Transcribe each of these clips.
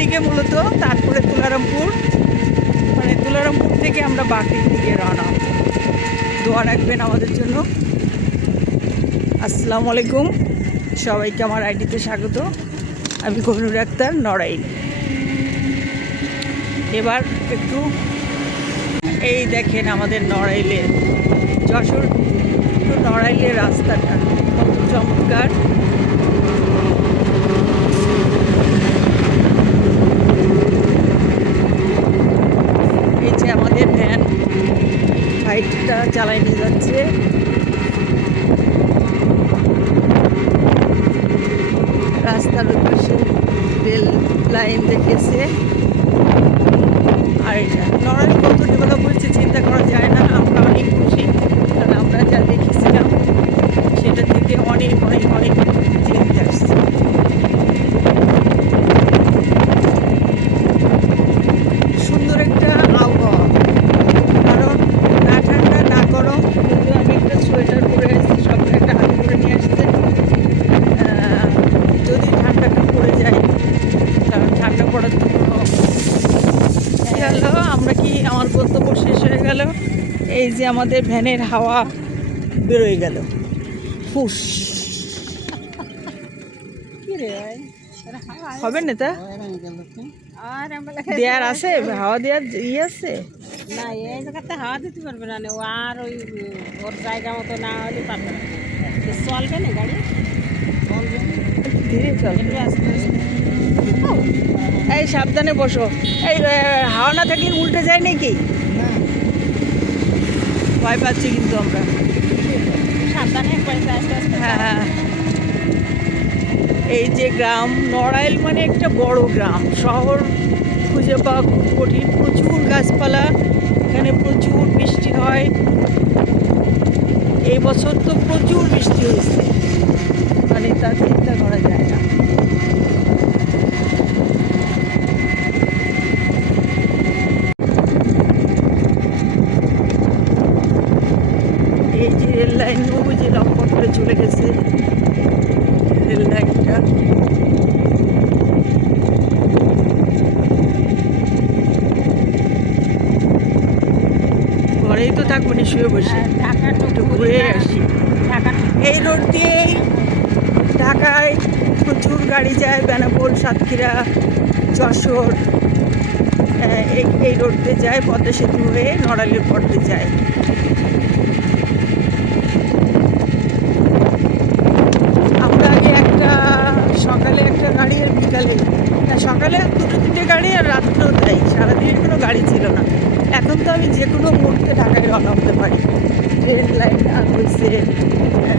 দিকে মূলত তারপরে তুলারামপুর। মানে তুলারামপুর থেকে আমরা বাকির দিকে রওনা। দোয়া রাখবেন আমাদের জন্য। আসসালামু আলাইকুম। সবাইকে আমার আইডিতে স্বাগত। আমি কোহিনুর আক্তার, নড়াইল। এবার একটু এই দেখেন আমাদের নড়াইলের যশোর নড়াইলের রাস্তাটা। কত চমৎকার এই যে আমাদের ভ্যান ফাইটটা চালাই নিয়ে যাচ্ছে। রাস্তার পাশে রেল লাইন দেখেছে আর এটা নরেন্দ্র কত ডেভেলপ চিন্তা করা যায় না আমরা অনেক খুশি কারণ আমরা যা দেখেছিলাম সেটা থেকে অনেক অনেক অনেক চেঞ্জ আসছে সুন্দর একটা আবহাওয়া কারণ না ঠান্ডা না গরম কিন্তু আমি একটা সোয়েটার পরে আসছি সব একটা হাতে করে নিয়ে আসছে আহ, যদি ঠান্ডাটা পড়ে যায় কারণ ঠান্ডা পড়ার তো কোনো গেল আমরা কি আমার গন্তব্য শেষ হয়ে গেল এই যে আমাদের ভ্যানের হাওয়া বেরোয় গেল। ফুস। হবে না তা? দেয়ার আছে হাওয়া দেওয়ার ই আছে। না এই জায়গাতে হাওয়া দিতে পারবে না ও আর ওই ওর জায়গা মতো না হলে পারবে না। চলবে না গাড়ি? ধীরে। এই সাবধানে বসো। এই হাওয়া না থাকলে উল্টে যায় নাকি? ভয় পাচ্ছি কিন্তু আমরা। সাবধানে আস্তে হ্যাঁ হ্যাঁ। এই যে গ্রাম নড়াইল মানে একটা বড় গ্রাম। শহর খুঁজে পাওয়া খুব কঠিন। প্রচুর গাছপালা এখানে প্রচুর বৃষ্টি হয়। এই বছর তো প্রচুর বৃষ্টি হয়েছে। মানে তা চিন্তা করা যায় না এই যে রেল লাইন ওই যে লম্বা করে চলে গেছে রেল লাইনটা নি শুয়ে বসে। ঢাকা একটু ঘুরে আসি। এই রোড দিয়েই ঢাকায় প্রচুর গাড়ি যায় বেনাপোল সাতক্ষীরা যশোর এই এই রোড দিয়ে যায় পদ্মা সেতু হয়ে নড়াইলের পথে যায়। আমরা আগে একটা সকালে একটা গাড়ি আর বিকালে। না সকালে দুটো তিনটে গাড়ি আর রাত্রেও তাই। সারাদিনের কোনো গাড়ি ছিল না। এখন তো আমি যে কোনো মুহূর্তে ঢাকায় রওনা হতে পারি। রেল লাইন হয়েছে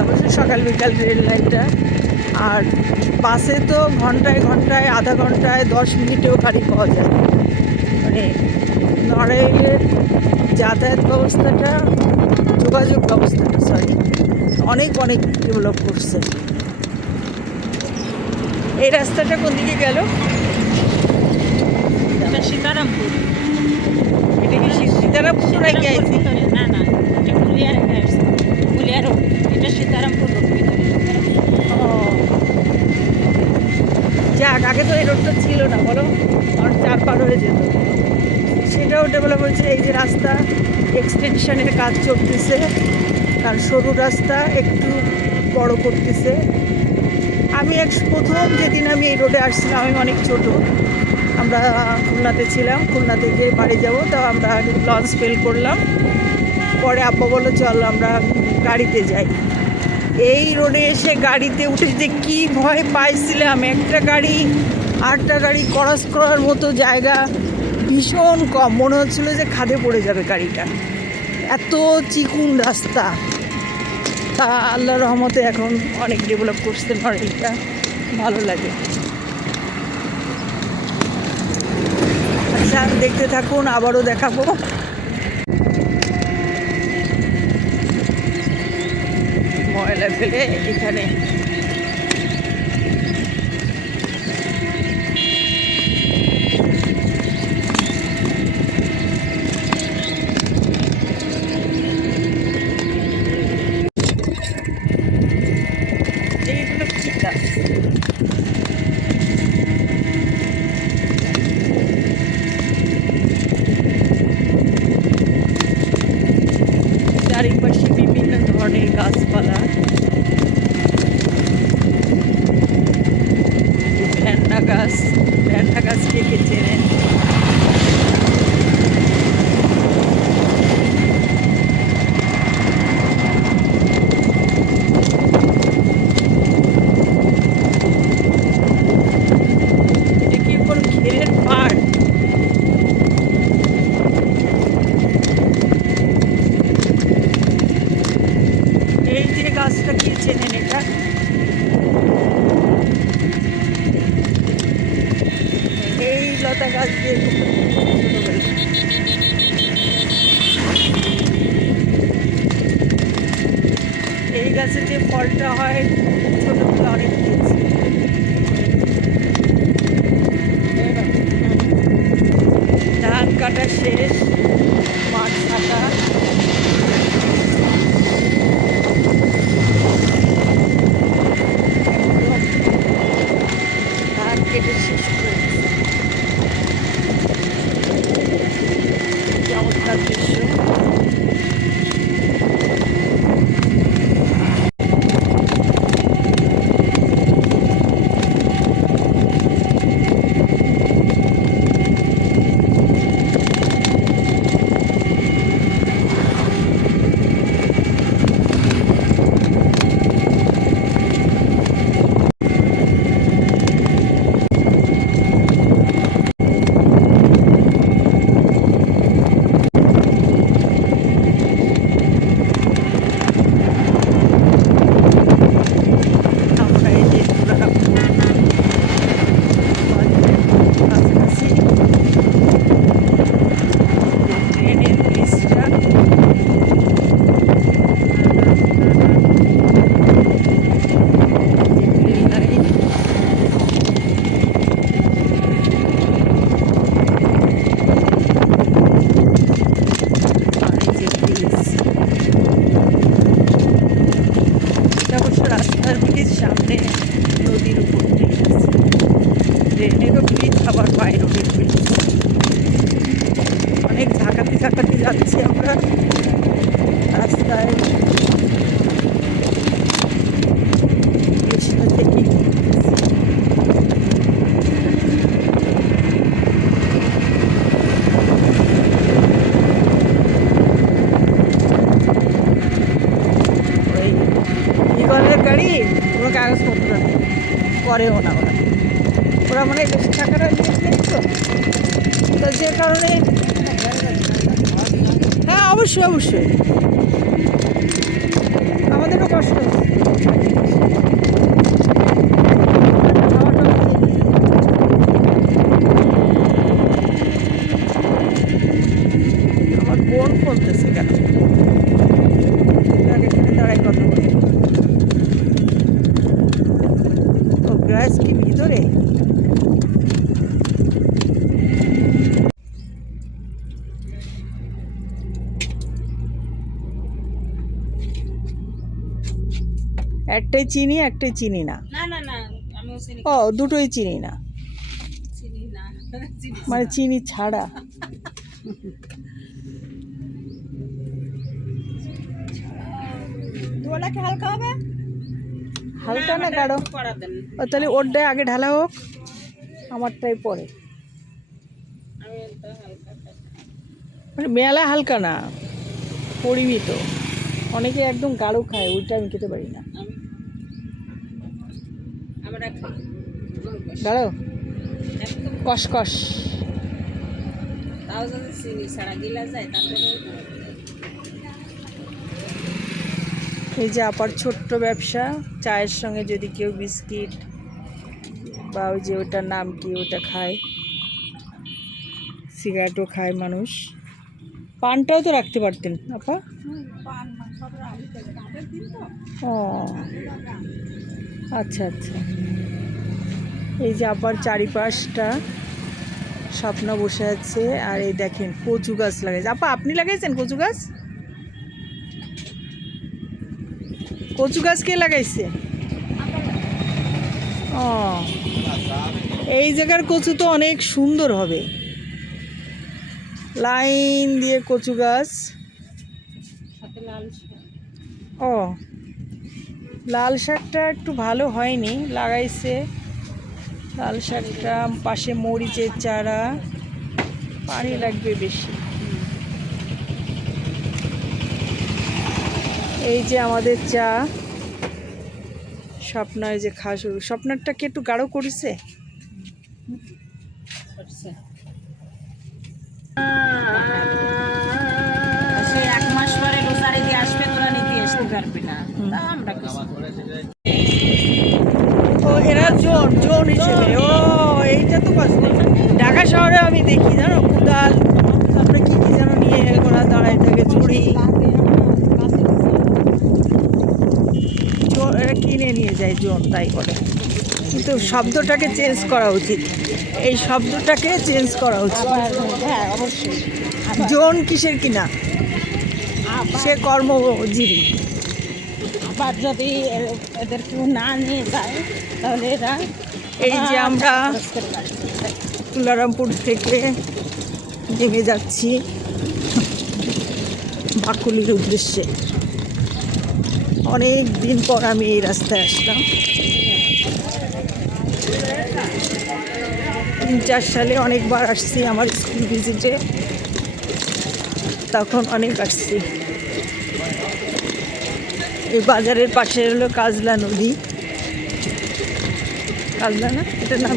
অবশ্য সকাল বিকাল রেল লাইনটা। আর বাসে তো ঘন্টায় ঘন্টায়, আধা ঘন্টায়, দশ মিনিটেও গাড়ি পাওয়া যায়। মানে নড়াইলের যাতায়াত ব্যবস্থাটা, যোগাযোগ ব্যবস্থাটা সরি অনেক অনেক ডেভেলপ করছে। এই রাস্তাটা কোন দিকে গেল? সীতারামপুর। সী- সীতারামপুর আইছি না না এটা গুলিয়া রোড এটা সীতারামপুর রোড ভিতরে। যাক আগে তো এই রোডটা ছিল না বলো আর চার পার হয়ে যেত। সেটাও ডেভেলপ হয়েছে এই যে রাস্তা এক্সটেনশনের কাজ চলতেছে আর সরু রাস্তা একটু বড় করতেছে। আমি এক প্রথম যেদিন আমি এই রোডে আসছিলাম আমি অনেক ছোট। আমরা খুলনাতে ছিলাম, খুলনাতে গিয়ে বাড়ি যাব, তো আমরা লঞ্চ ফেল করলাম। পরে আব্বা বলল, চল আমরা গাড়িতে যাই। এই রোডে এসে গাড়িতে উঠে যে কি ভয় পাইছিলাম। একটা গাড়ি আটটা গাড়ি ক্রস করার মতো জায়গা ভীষণ কম। মনে হচ্ছিল যে খাদে পড়ে যাবে গাড়িটা। এত চিকুন রাস্তা। তা আল্লাহ রহমতে এখন অনেক ডেভেলপ করছে নড়াইলটা। ভালো লাগে। আচ্ছা দেখতে থাকুন আবারও দেখাবো। ময়লা ফেলে এখানে ating question. ঝাঁকাতে যাচ্ছি আমরা। রাস্তায় গাড়ি কোনো কাগজপত্র করেও না ওরা। ওরা মানে বেশি টাকাটা নেই তো যে কারণে অবশ্যই অবশ্যই। আমাদেরও কষ্ট হচ্ছে। খাওয়াটা হচ্ছে। আমার বোন ফোনতেছে কেন আগে এখানে দাঁড়াই কথা বলি ও গ্রাস কি ভিতরে একটাই চিনি একটাই চিনি না। ও দুটোই চিনি না। মানে চিনি ছাড়া। হালকা হবে? হালকা না গাঢ়? ও তাহলে ওরটাই আগে ঢালা হোক আমারটাই পরে। মানে মেলা হালকা না পরিমিত। অনেকে একদম গাঢ় খায় ওইটা আমি খেতে পারি না। একদম। কসকস। তাও যদি চিনি ছাড়া গিলা যায় তারপরে এই যে আপার ছোট্ট ব্যবসা চায়ের সঙ্গে যদি কেউ বিস্কিট বা ওই যে ওটার নাম কি ওটা খায়। সিগারেটও খায় মানুষ। পানটাও তো রাখতে পারতেন আপা? ও। আচ্ছা আচ্ছা। এই যে আবার চারিপাশটা স্বপ্ন বসে আছে আর এই দেখেন কচু গাছ লাগাইছে। আপা আপনি লাগাইছেন কচু গাছ? কচু গাছ কে লাগাইছে? ও। এই জায়গার কচু তো অনেক সুন্দর হবে। লাইন দিয়ে কচু গাছ। ও। লাল শাকটা একটু ভালো হয়নি, লাগাইছে। লাল শাকটা পাশে মরিচের চারা, পানি লাগবে বেশি। এই যে আমাদের চা স্বপ্নয় যে শুরু স্বপ্নারটাকে একটু গাঢ় করেছে। জোন হিসেবে ও এইটা তো কষ্ট ঢাকা শহরে আমি দেখি জানো কুদাল। তারপরে কি কি যেন নিয়ে ওরা দাঁড়ায় থাকে চুড়ি কিনে নিয়ে যায় জোন তাই করে কিন্তু শব্দটাকে চেঞ্জ করা উচিত। এই শব্দটাকে চেঞ্জ করা উচিত। হ্যাঁ অবশ্যই। জোন কিসের কিনা? সে কর্মজীবী। আবার যদি এদের কেউ না নিয়ে যায় তাহলে এরা এই যে আমরা তুলারামপুর থেকে নেমে যাচ্ছি বাকুলির উদ্দেশ্যে। অনেক দিন পর আমি এই রাস্তায় আসলাম। তিন চার সালে অনেকবার আসছি আমার স্কুল ভিজিটে তখন অনেক আসছি। এই বাজারের পাশে হলো কাজলা নদী। কাজলা না? এটার নাম।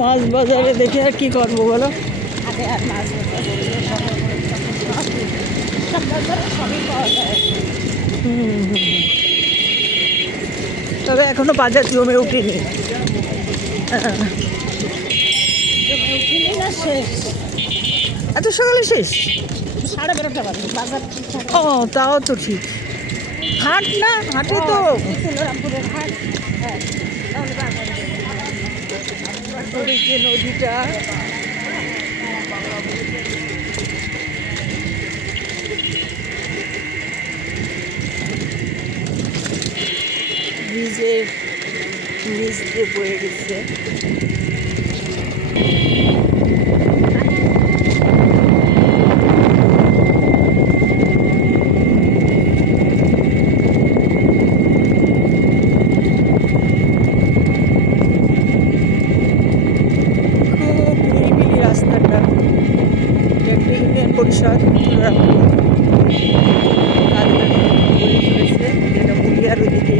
মাছ বাজারে দেখে আর কি করব বলো। তবে এখনও বাজার জমে উঠেনি। জমে উঠিনি না শেষ? এত সকালে শেষ? সাড়ে ও তাও তো ঠিক। হাট না? হাটে তো নদীটা। ব্রিজের ব্রিজ দিয়ে বয়ে গেছে। পরিষদ চলেছে। এটা মুলিয়ার ওইদিকে